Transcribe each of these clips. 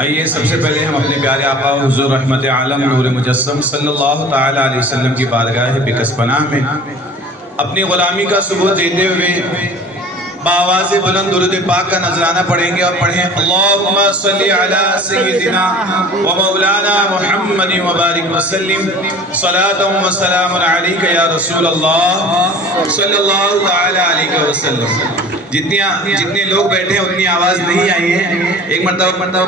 آئیے سب سے پہلے ہم اپنے پیارے آقا حضور رحمت عالم نور مجسم صلی اللہ تعالیٰ علیہ وسلم کی بارگاہ بکس پناہ میں اپنی غلامی کا ثبوت دیتے ہوئے بآواز بلند درود پاک کا نذرانہ پڑھیں گے اور پڑھیں اللہم صلی علی سیدنا و مولانا محمد وبارک وسلم صلاة و سلام علیک یا رسول اللہ صلی اللہ تعالیٰ علیہ وسلم۔ جتنے لوگ بیٹھے ہیں اتنی آواز نہیں آئی ہے، ایک مرتبہ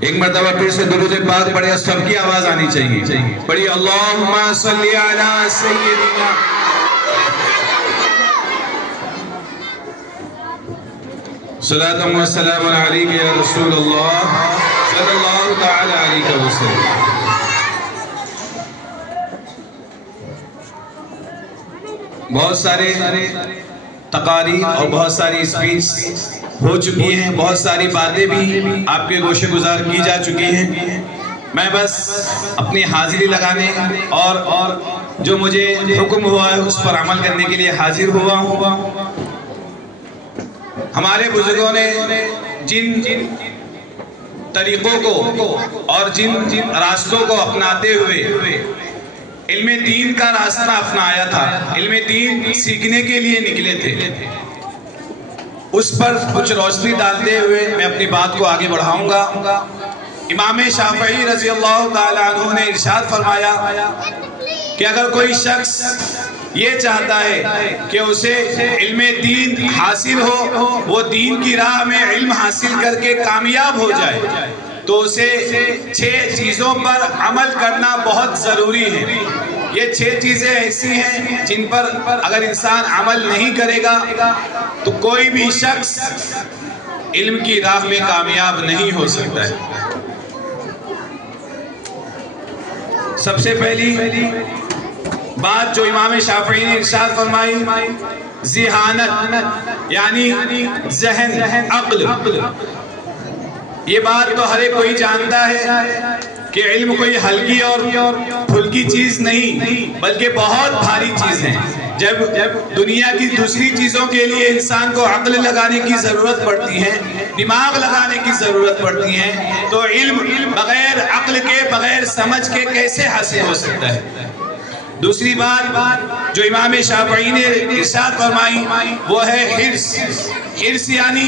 ایک مرتبہ پھر سے درود پاک پڑھے، سب کی آواز آنی چاہیے۔ پڑھیے اللہم صلی علی سیدنا صلاۃ و سلام علیک یا رسول اللہ صلی اللہ تعالی علیہ وسلم۔ بہت سارے تقاریر اور بہت ساری اسپیچ ہو چکی ہیں، بہت ساری باتیں بھی آپ کے گوشے گزار کی جا چکی ہیں۔ میں بس اپنی حاضری لگانے اور جو مجھے حکم ہوا ہے اس پر عمل کرنے کے لیے حاضر ہوا ہوں۔ ہمارے بزرگوں نے جن طریقوں کو اور جن راستوں کو اپناتے ہوئے علم دین کا راستہ اپنایا تھا، علم دین سیکھنے کے لیے نکلے تھے، اس پر کچھ روشنی ڈالتے ہوئے میں اپنی بات کو آگے بڑھاؤں گا۔ امام شافعی رضی اللہ تعالیٰ عنہ نے ارشاد فرمایا کہ اگر کوئی شخص یہ چاہتا ہے کہ اسے علم دین حاصل ہو، وہ دین کی راہ میں علم حاصل کر کے کامیاب ہو جائے، تو اسے 6 چیزوں پر عمل کرنا بہت ضروری ہے۔ یہ 6 چیزیں ایسی ہیں جن پر اگر انسان عمل نہیں کرے گا تو کوئی بھی شخص علم کی راہ میں کامیاب نہیں ہو سکتا ہے۔ سب سے پہلی بات جو امام شافعی نے ارشاد فرمائی، ذہانت یعنی ذہن، عقل۔ یہ بات تو ہر ایک کوئی جانتا ہے کہ علم کوئی ہلکی اور پھلکی چیز نہیں بلکہ بہت بھاری چیز ہے۔ جب دنیا کی دوسری چیزوں کے لیے انسان کو عقل لگانے کی ضرورت پڑتی ہے، دماغ لگانے کی ضرورت پڑتی ہے، تو علم بغیر عقل کے، بغیر سمجھ کے کیسے حاصل ہو سکتا ہے؟ دوسری بات جو امام شافعی نے ارشاد فرمائی وہ ہے حرص۔ حرص یعنی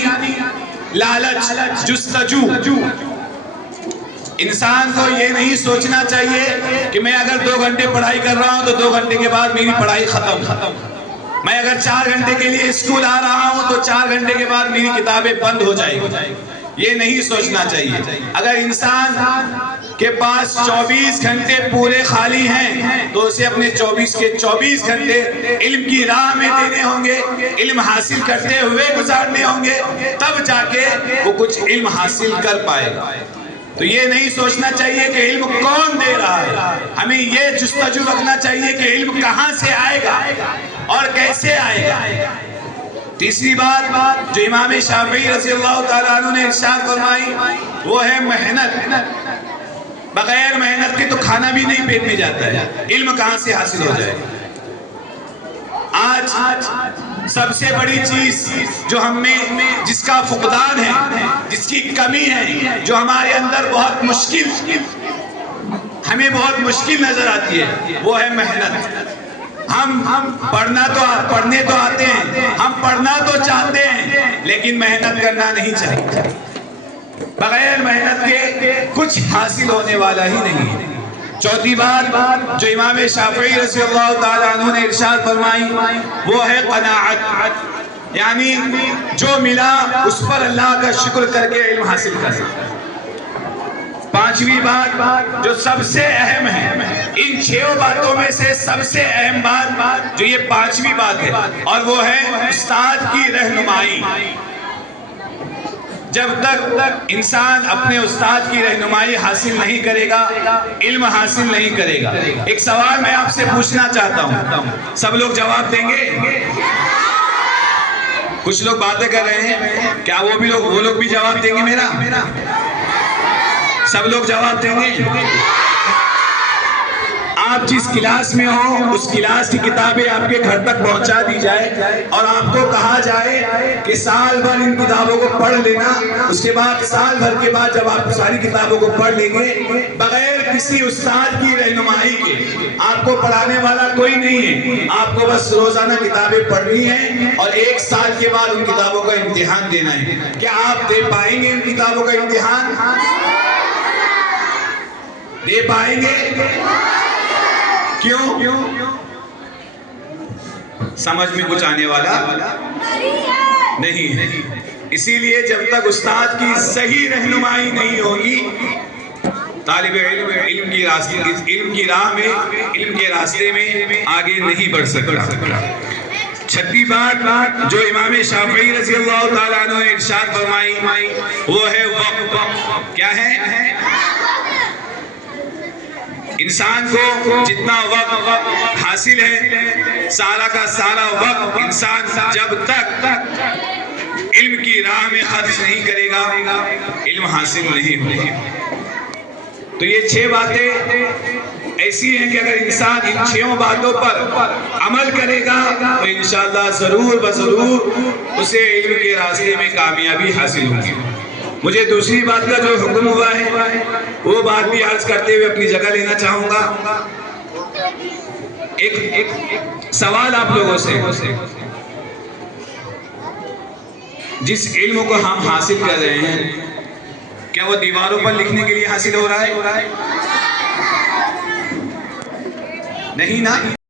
لالچ، جستجو۔ انسان کو یہ نہیں سوچنا چاہیے کہ میں اگر 2 گھنٹے پڑھائی کر رہا ہوں تو 2 گھنٹے کے بعد میری پڑھائی ختم۔ میں اگر 4 گھنٹے کے لیے اسکول آ رہا ہوں تو 4 گھنٹے کے بعد میری کتابیں بند ہو جائیں گی، یہ نہیں سوچنا چاہیے۔ اگر انسان کے پاس 24 گھنٹے پورے خالی ہیں تو اسے اپنے 24 کے 24 گھنٹے علم کی راہ میں دینے ہوں گے، علم حاصل کرتے ہوئے گزارنے ہوں گے، تب جا کے وہ کچھ علم حاصل کر پائے گا۔ تو یہ نہیں سوچنا چاہیے کہ علم کون دے رہا ہے، ہمیں یہ جستجو رکھنا چاہیے کہ علم کہاں سے آئے گا اور کیسے آئے گا۔ تیسری بات جو امام شافعی رضی اللہ تعالیٰ عنہ نے ارشاد فرمائی وہ ہے محنت۔ بغیر محنت کے تو کھانا بھی نہیں پیٹ میں جاتا ہے، علم کہاں سے حاصل ہو جائے گا؟ آج سب سے بڑی چیز جو ہم میں جس کا فقدان ہے، جس کی کمی ہے، جو ہمارے اندر ہمیں بہت مشکل نظر آتی ہے، وہ ہے محنت۔ ہم پڑھنے تو آتے ہیں، ہم پڑھنا تو چاہتے ہیں لیکن محنت کرنا نہیں چاہیے۔ بغیر محنت کے کچھ حاصل ہونے والا ہی نہیں ہے۔ چوتھی بات جو امام شافعی رضی اللہ تعالیٰ عنہ نے ارشاد فرمائی وہ ہے قناعت، یعنی جو ملا اس پر اللہ کا شکر کر کے علم حاصل کر سکتا ہے۔ پانچویں بات جو سب سے اہم ہے، ان 6 باتوں میں سے سب سے اہم بات جو یہ 5ویں بات ہے اور وہ ہے استاد کی رہنمائی۔ جب تک انسان اپنے استاد کی رہنمائی حاصل نہیں کرے گا، علم حاصل نہیں کرے گا۔ ایک سوال میں آپ سے پوچھنا چاہتا ہوں، سب لوگ جواب دیں گے؟ کچھ لوگ باتیں کر رہے ہیں، کیا وہ لوگ بھی جواب دیں گے میرا؟ سب لوگ جواب دیں گے؟ آپ جس کلاس میں ہو اس کلاس کی کتابیں آپ کے گھر تک پہنچا دی جائے اور آپ کو کہا جائے کہ سال بھر ان کتابوں کو پڑھ لینا، اس کے بعد سال بھر کے بعد جب آپ ساری کتابوں کو پڑھ لیں گے بغیر کسی استاد کی رہنمائی کے، آپ کو پڑھانے والا کوئی نہیں ہے، آپ کو بس روزانہ کتابیں پڑھنی ہیں اور 1 سال کے بعد ان کتابوں کا امتحان دینا ہے، کیا آپ دے پائیں گے ان کتابوں کا امتحان؟ دے پائیں گے؟ کیوں؟ سمجھ میں کچھ آنے والا نہیں ہے۔ اسی لیے جب تک استاد کی صحیح رہنمائی نہیں ہوگی طالب علم علم کی راہ میں، علم کے راستے میں آگے نہیں بڑھ سکتا۔ چھٹی بات جو امام شافعی رضی اللہ تعالیٰ عنہ نے ارشاد فرمائی وہ ہے وقت۔ کیا ہے؟ انسان کو جتنا وقت حاصل ہے، سارا کا سارا وقت انسان جب تک علم کی راہ میں خرچ نہیں کرے گا علم حاصل نہیں ہوگا۔ تو یہ 6 باتیں ایسی ہیں کہ اگر انسان ان 6 باتوں پر عمل کرے گا تو انشاءاللہ ضرور بضرور اسے علم کے راستے میں کامیابی حاصل ہوگی۔ مجھے دوسری بات کا جو حکم ہوا ہے وہ بات بھی عرض کرتے ہوئے اپنی جگہ لینا چاہوں گا۔ ایک سوال آپ لوگوں سے، جس علم کو ہم حاصل کر رہے ہیں کیا وہ دیواروں پر لکھنے کے لیے حاصل ہو رہا ہے؟ نہیں نا؟